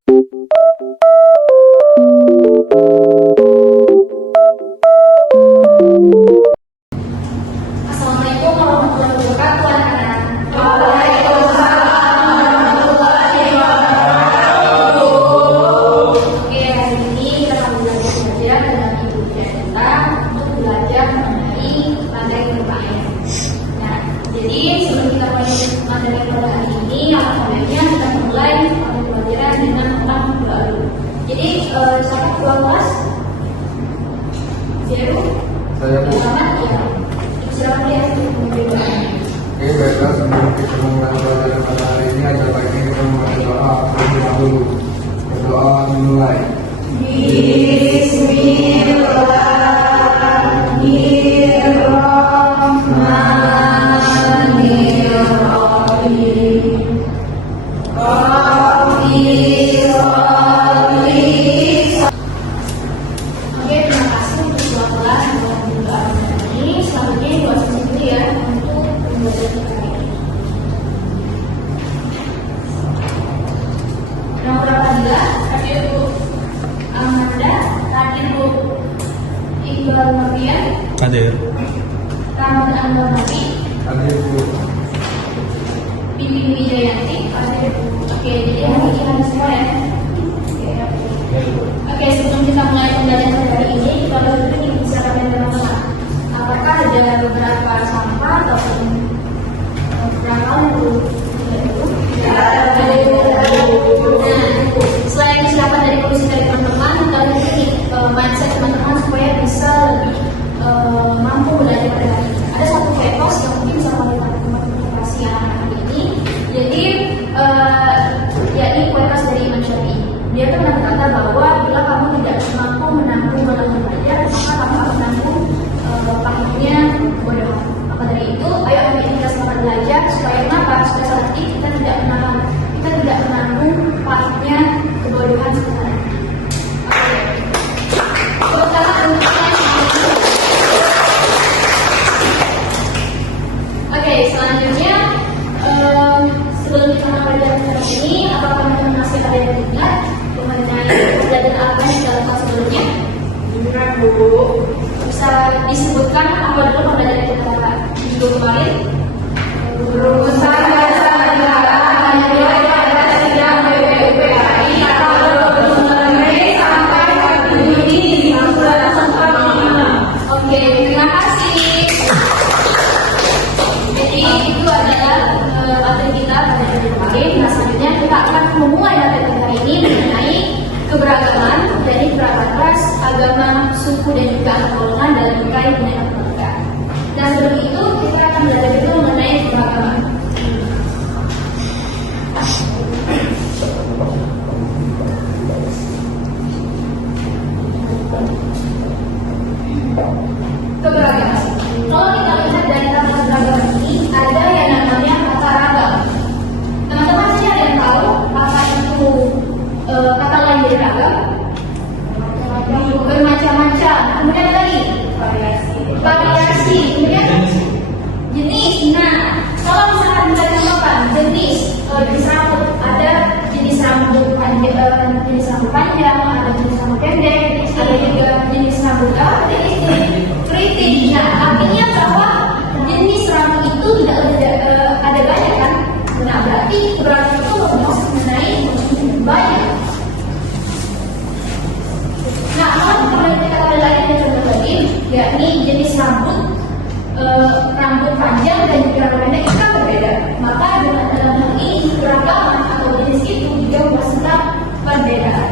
Assalamualaikum warahmatullahi wabarakatuh, anak-anak. Oke, hari ini kita akan belajar dengan Ibu Dianita untuk belajar mengenai materi bermain. Nah, jadi sebelum kita mulai materi pada hari ini, alhamdulillah kita mulai pembelajaran dengan tentang doa dulu. Jadi, siapa ketua kelas? Zero. Saya Bu. Selamat ya. Silakan ya untuk memberi doa. Oke, baiklah, sebelum kita memulai pelajaran pada hari ini, aja baiknya kita memulai doa terlebih dahulu. Berdoa dimulai. Oke, terima kasih untuk kelas dan juga ini. Selanjutnya dua sesi dulu ya untuk pembelajaran kita hari ini. Nomor berapa juga? Hadir Bu Amanda, hadir Bu Iqbal Mardian, Hadir. Rahmat Anwar Nabi, Hadir Bu. Bibi Wijayanti, hadir Bu. Oke, jadi hari ini harus semua ya. Oke, sebelum kita mulai pembelajaran hari ini, kita dulu dibicarakan dengan teman-teman. Apakah ada beberapa sampah ataupun beberapa hal yang perlu Nah, selain silakan dari polisi dari teman-teman, kita ini mindset teman-teman supaya bisa lebih mampu belajar pada hari ini. Ada satu ketos yang mungkin bisa memotivasi anak-anak ini. Jadi, yakni kualitas dari Imam Syafi'i. Dia tuh pernah berkata bahwa bila kamu tidak mampu menanggung melanggar belajar, maka kamu akan menanggung pahitnya kebodohan. Maka dari itu, ayo kita selamat belajar supaya kenapa? Supaya saat ini kita tidak menanggung pahitnya kebodohan sekarang. Oke, selanjutnya sebelum kita belajar hari ini, apakah teman-teman masih ada yang ingat mengenai pembelajaran apa yang dalam kelas sebelumnya? Ingat Bu. Bisa disebutkan apa dulu pembelajaran kita minggu kemarin? Rumusan dasar negara hanya pada sidang BPUPKI tanggal 29 Mei sampai 1 Juni 1945. Oke, terima kasih. Jadi itu adalah materi kita pada hari kemarin. Nah, selanjutnya kita akan memulai materi hari ini mengenai keberagaman, dari beragam ras, agama, suku dan juga golongan dalam berbagai bineka tunggal. Dan sebelum itu kita akan belajar dulu mengenai keberagaman. Keberagaman. Kalau kita lihat dari kata keberagaman ini, ada yang namanya kata ragam. Teman-teman sih ada yang tahu apa itu kata lain dari ragam? Bermacam-macam. Kemudian apa lagi? Variasi. Kemudian jenis. Nah, kalau misalkan kita contohkan jenis, jenis rambut, ada jenis rambut panjang, ada jenis rambut pendek, ada juga jenis rambut keriting. Nah, artinya bahwa jenis rambut itu tidak ada banyak kan? Nah, berarti keberagaman itu bermaksud mengenai banyak. Nah, kalau kita ada lagi yang contoh lagi, yakni jenis rambut panjang dan juga rambut pendek itu kan berbeda. Maka dalam hal ini keragaman atau jenis itu juga menghasilkan perbedaan.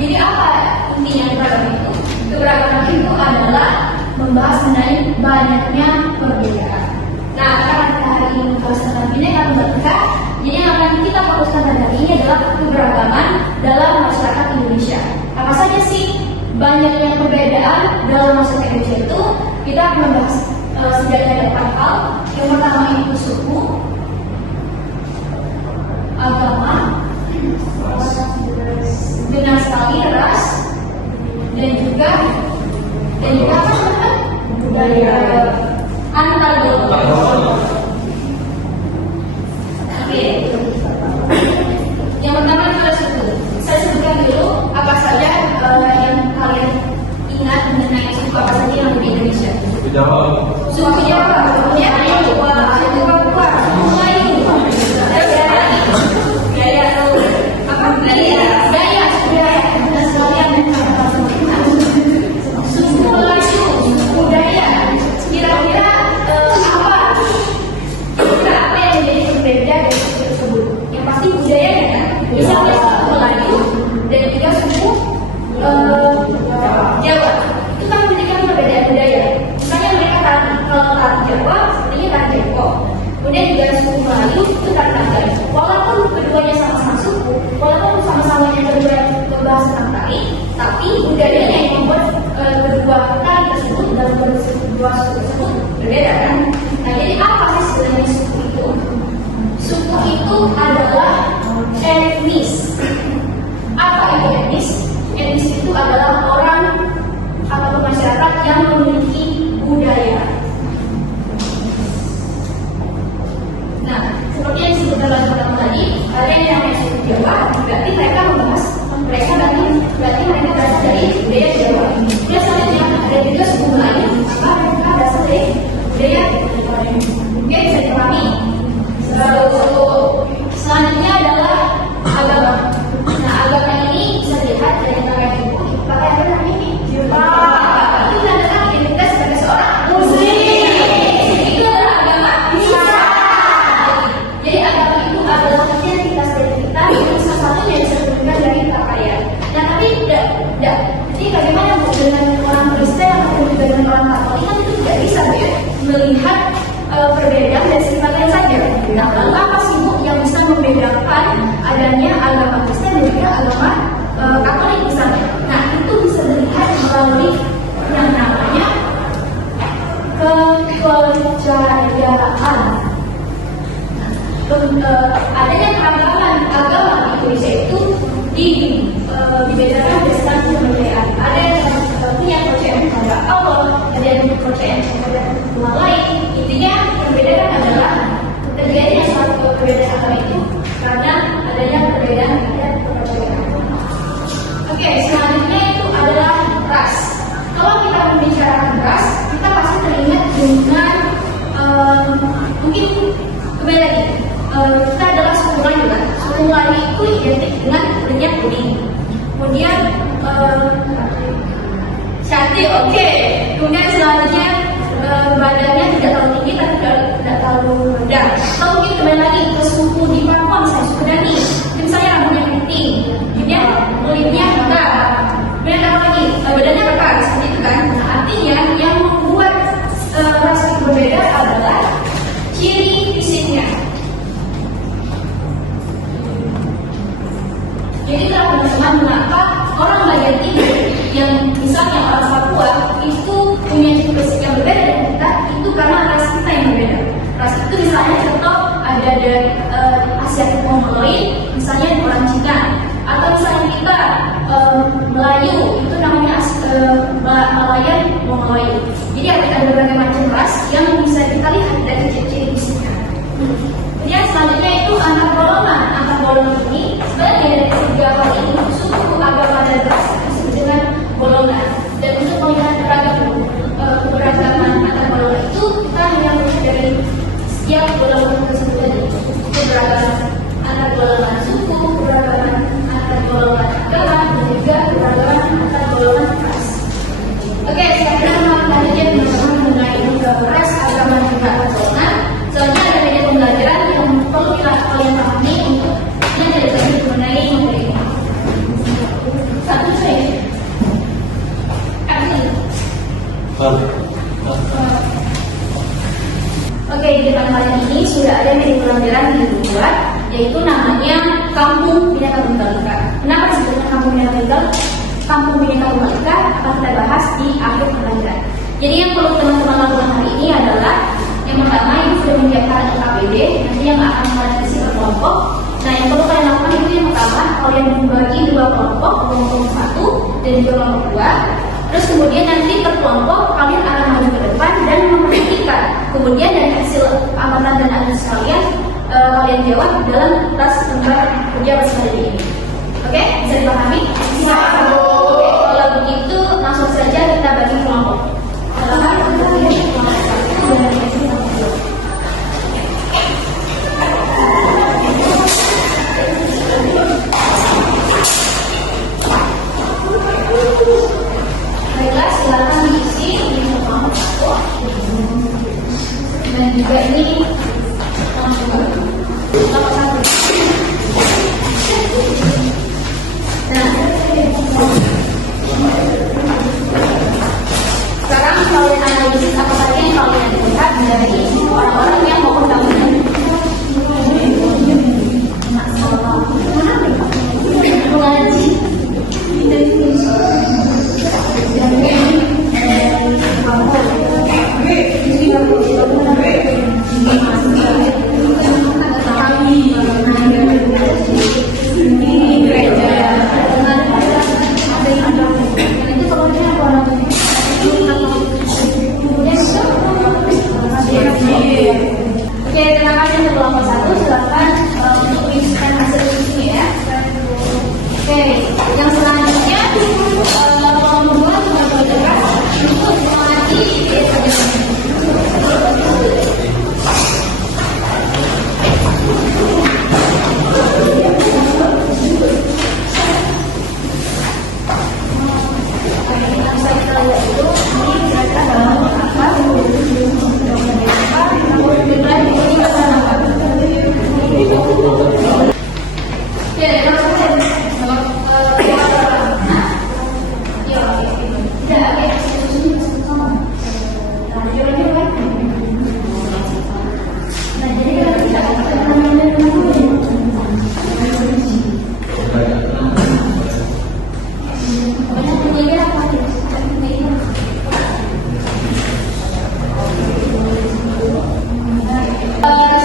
Jadi apa intinya keberagaman itu? Keberagaman itu adalah membahas mengenai banyaknya perbedaan. Nah, karena kita hari ini membahas tentang bineka tunggal ika, jadi yang akan kita fokuskan pada hari ini adalah keberagaman dalam masyarakat Indonesia. Apa saja sih banyaknya perbedaan dalam masyarakat Indonesia itu? Kita akan membahas setidaknya ada 4 hal. Yang pertama itu suku, agama, dengan sekali ras, dan juga budaya antar golongan. Jawa. Suku Jawa, kemudian yang kedua suku Papua, suku Melayu, Dayak, apa? Dayak, suku Dayak, dan sebagainya. Suku Melayu, suku Dayak, kira-kira apa yang menjadi berbeda dari suku tersebut? Yang pasti budayanya kan, misalnya suku Melayu dan juga suku Jawa, itu kan memberikan perbedaan budaya. Misalnya mereka kalau tari Jawa, sepertinya tari Jepang. Kemudian juga suku Melayu itu tari Nagai. Walaupun keduanya sama-sama suku, walaupun sama-sama yang kedua berbahasa tentang tari, tapi budayanya yang membuat kedua tari tersebut dan kedua suku tersebut berbeda kan? Nah, jadi apa sih sebenarnya suku itu? Suku itu adalah etnis. Apa itu etnis? Etnis itu adalah orang atau masyarakat yang memiliki budaya. Nah, seperti yang disebutkan dalam pertama tadi, ada yang namanya suku Jawa, berarti mereka membahas mereka berarti mereka berasal dari budaya Jawa. Kemudian selanjutnya ada juga suku Melayu, maka mereka berasal dari budaya mungkin bisa dipahami. Selanjutnya adalah agama. Nah, agama ini bisa dilihat dari pakaian ibu. Pakaian apa namanya ini? Jilbab. Itu adalah identitas sebagai seorang Muslim. Itu adalah agama Islam. Jadi agama itu adalah identitas dari kita. Itu salah satunya bisa ditunjukkan dari pakaian. Nah, tapi tidak. Jadi bagaimana dengan orang Kristen atau dengan orang Katolik kan itu tidak bisa ya melihat perbedaan dari segi pakaian saja. Nah, lalu apa sih Bu yang bisa membedakan adanya agama Kristen dan juga agama Katolik misalnya? Nah, itu bisa dilihat melalui yang namanya kepercayaan. Adanya keragaman agama di Indonesia itu dibedakan berdasarkan kepercayaan. Ada yang punya kepercayaan kepada Allah, ada yang kepercayaan kepada Tuhan lain. Intinya yang membedakan adalah terjadinya suatu perbedaan agama itu karena adanya perbedaan adat kepercayaan. Oke, selanjutnya itu adalah ras. Kalau kita membicarakan ras, kita pasti teringat dengan mungkin kembali lagi. Kita adalah suku Melayu kan? Suku Melayu itu identik dengan kulitnya kuning. Kemudian cantik, oke. Kemudian selanjutnya badannya tidak terlalu tinggi tapi tidak terlalu rendah. Atau mungkin kembali lagi ke suku di Papua, misalnya suku Dani. Mungkin saya rambutnya putih, kemudian kulitnya enggak. Kemudian apa lagi? Badannya kekar, seperti itu kan? Nah, artinya yang membuat ras itu berbeda adalah ciri fisiknya. Jadi kalau teman-teman mengapa orang bagian timur yang misalnya orang Papua itu punya ciri fisik yang berbeda dengan kita, itu karena ras kita yang berbeda. Ras itu misalnya contoh ada dari Asia Mongoloid, misalnya orang Cina, atau misalnya kita Melayu itu namanya Malayan Mongoloid. Jadi ada berbagai macam ras yang bisa kita lihat dari ciri-ciri fisiknya. Kemudian selanjutnya itu antar golongan. Antar golongan ini sebenarnya dari tiga hal ini, suku, agama, dan ras disebut dengan golongan. Dan untuk melihat keberagaman antar golongan itu kita hanya melihat dari setiap golongan tersebut tadi. Keberagaman antar golongan suku, keberagaman antar golongan agama, dan juga keberagaman antar golongan ras. Oke, sekarang kita akan mengenai ras, agama, dan juga golongan. Soalnya ada media pembelajaran yang perlu kalian pahami untuk belajar mengenai materi ini. Satu saja. Oke, di depan kalian ini sudah ada media pembelajaran yang dibuat, yaitu namanya Kampung Bineka Tunggal Ika. Kenapa disebutnya Kampung Bineka Tunggal? Kampung Bineka Tunggal Ika akan kita bahas di akhir pembelajaran. Jadi yang perlu teman-teman lakukan hari ini adalah yang pertama, ini sudah menyiapkan LKPD, nanti yang akan kalian isi per kelompok. Nah, yang perlu kalian lakukan itu yang pertama, kalian membagi dua kelompok 1 dan juga kelompok 2. Terus kemudian nanti per kelompok kalian akan maju ke depan dan memperhatikan. Kemudian dari hasil amatan dan analisis kalian, kalian jawab dalam tas lembar kerja bersama ini. Oke, bisa dipahami? Silakan. Oke, kalau begitu langsung saja kita bagi kelompok. kelompok 1 silakan untuk menunjukkan hasil ujiannya ya. Oke, yang selanjutnya kelompok 2 bekerja untuk mengamati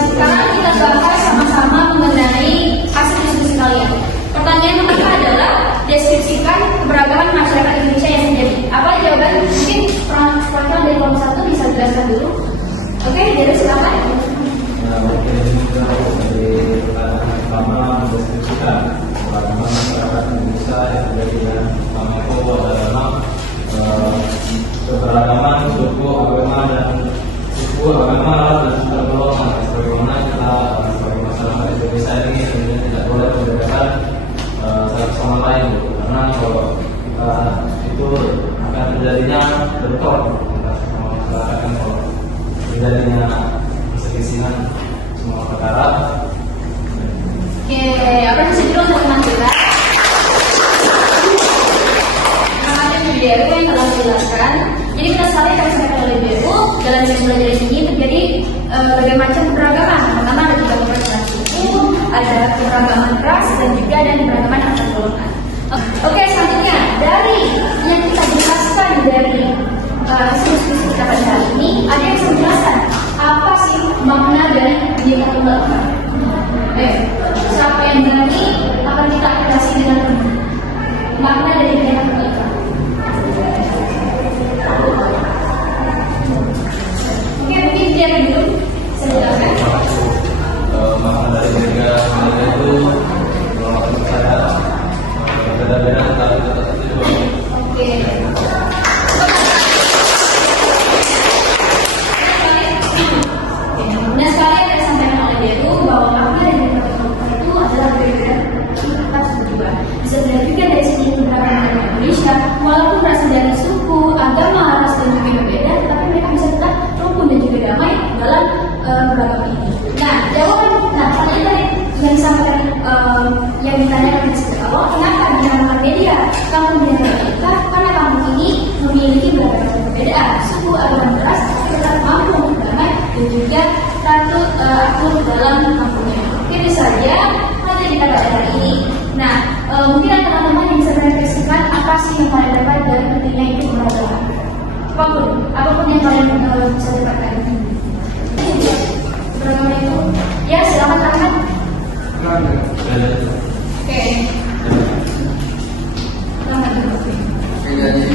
sekarang kita bahas sama-sama mengenai hasil diskusi kalian. Pertanyaan yang pertama adalah deskripsikan keberagaman masyarakat Indonesia yang terjadi. Apa jawaban? Mungkin perwakilan dari kelompok 1 bisa jelaskan dulu. Oke, jadi silakan. Mungkin dari pertama mendeskripsikan keberagaman masyarakat Indonesia yang terjadi dan pertama itu adalah keberagaman suku, agama dan golongan. Sebagaimana kita sebagai masyarakat Indonesia ini tentunya tidak boleh membedakan satu sama lain, karena kalau kita itu akan terjadinya bentrok antara sama masyarakat kan, kalau terjadinya perselisihan semua perkara. Oke, apa sih dulu teman-teman kita? Nah, ada video yang telah dijelaskan. Jadi kita sekali akan sampaikan oleh BU dalam sesi belajar ini terjadi berbagai macam keberagaman. Pertama ada keberagaman ras suku, ada keberagaman ras dan juga ada keberagaman antar golongan. Oke, selanjutnya dari yang kita jelaskan dari diskusi kita pada hari ini, ada yang bisa menjelaskan apa sih makna dari Bhinneka Tunggal Ika? Siapa yang berani akan kita aplikasi dengan makna dari Bhinneka Tunggal Ika? Oke, mungkin dia dulu saya jelaskan. Makna dari Bhinneka Tunggal Ika itu kalau menurut saya berbeda-beda antara kita itu. Oke. Nah, sekali yang saya sampaikan oleh dia itu bahwa makna dari Bhinneka Tunggal Ika itu adalah berbeda kita berdua. Bisa diartikan dari segi keberagaman Indonesia, walaupun berasal dari suku, agama, ras dan juga berbeda, tetapi mereka bisa tetap rukun dan juga damai dalam beragama ini. Nah, jawaban, pertanyaan tadi yang disampaikan, yang ditanyakan di sini awal, kenapa dinamakan media kampung Bhinneka Tunggal Ika? Karena kampung ini memiliki berbagai perbedaan suku, agama, ras, tapi tetap mampu untuk damai dan juga satu akur dalam kampungnya. Itu saja materi kita pada hari ini. Nah, mungkin ada teman-teman yang bisa merefleksikan apa sih yang kalian dapat dari pentingnya itu keberagaman. Apapun yang kalian bisa dapatkan. Keberagaman itu, ya silakan Rahmat. Oke. Rahmat dulu. Oke, jadi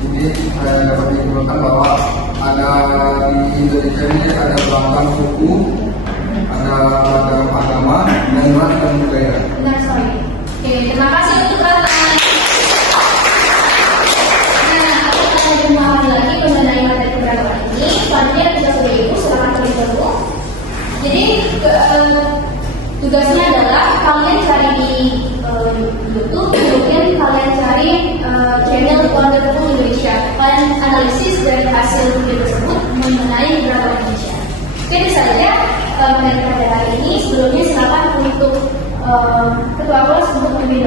ini saya dapat menyimpulkan bahwa ada di Indonesia ini ada beragam suku, ada beragam agama, dan ras dan budaya. Benar sekali. Oke, terima kasih untuk Rahmat. Nah, kita akan memahami lagi mengenai materi keberagaman ini. Selanjutnya tugas dari Ibu, silakan tulis dulu. Jadi tugasnya adalah kalian cari di YouTube, kemudian kalian cari channel Wonderful Indonesia. Kalian analisis dari hasil video tersebut mengenai keberagaman Indonesia. Oke, itu saja materi pada hari ini. Sebelumnya silakan untuk ketua kelas untuk memilih